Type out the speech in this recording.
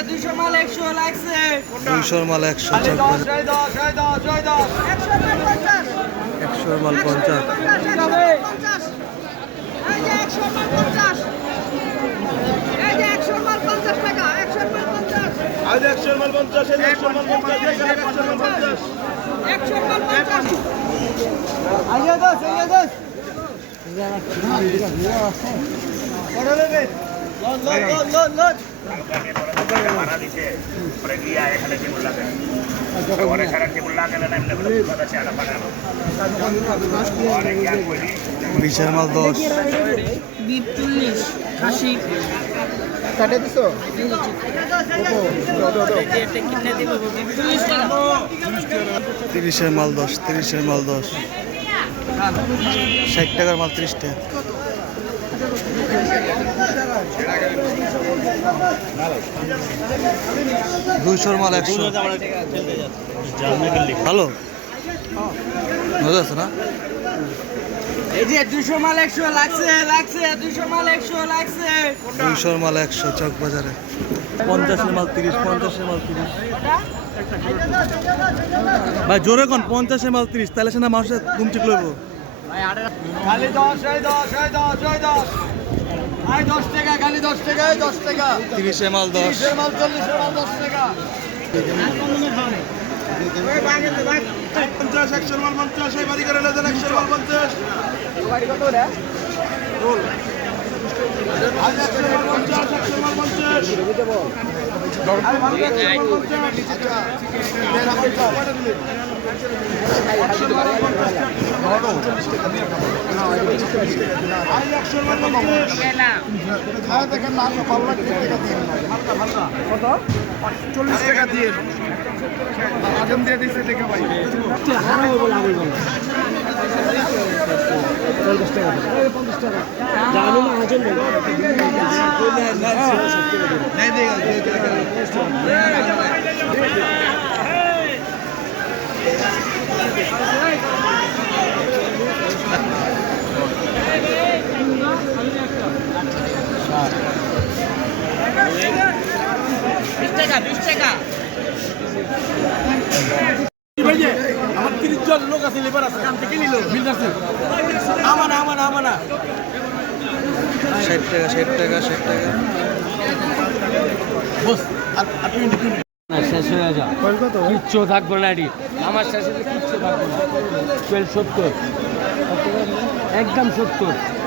200 মাল 100 লাগছে 200 মাল 100 চক বাজার 100 মাল 50 এই যে 100 মাল 50 এই যে 100 মাল 50 টাকা 100 মাল 50 আজ 100 মাল 50 100 মাল 50 100 মাল 50 100 মাল 50 আইয়া দাস বড় লেগে লোন মারা দিছে পরে গিয়া এখানে কি বললা কেন ওরে সারা কি বললা কেন না এমনি বলে কথা চালা পাঠানো ওরে কি আর কইলি বিশাল মাল 10 বিট 40 খাসি কাটে দিছো এটা কিনে দিব 40 টাকা 30 এর মাল 10 30 এর মাল 10 60 টাকার মাল 30 টাকা দুইশোর মাল 100 ভালো মজা আছে না এই যে 200 মাল 100 লাগছে 200 মাল 100 লাগছে 200 মাল 100 চক বাজারে 50 এর মাল 30 50 এর মাল 30 ভাই জোরে কোন 50 এর মাল 30 তাহলে সেনা মানুষের ঘুম ঠিক লইব খালি 10 এই 10 আই 10 টাকা খালি 10 টাকা 10 টাকা 30 এর মাল 10 30 এর মাল 40 এর মাল 10 টাকা 50 100 মাল 50 এই বাড়ি করে লেন 100 মাল 50 বাড়ি কত রে রোল আজ 100 মাল 50 100 মাল 50 আরে মাল 100 মাল 50 দেন আপনি কয়টা দিলেন 100 মাল 50 আজ 100 মাল 50 খাওয়া দেখেন না ভালো লাগছে টাকা দিয়ে হালকা কত 40 টাকা দিয়ে আজম দিয়ে দিচ্ছে টাকা ভাই হারাও বলে আমি বল 50 টাকা 50 টাকা জানি না আজম নাই দেगा আমার 30 জন লোক আছে লেবার আছে কাম থেকে নিল বিল আছে আমানা 60 টাকা 60 টাকা 60 টাকা বস আর তুই শেষ হয়ে যা কিচ্ছু থাকবো না এটি আমার শেষে কিচ্ছু থাকবো না 70 একদম 70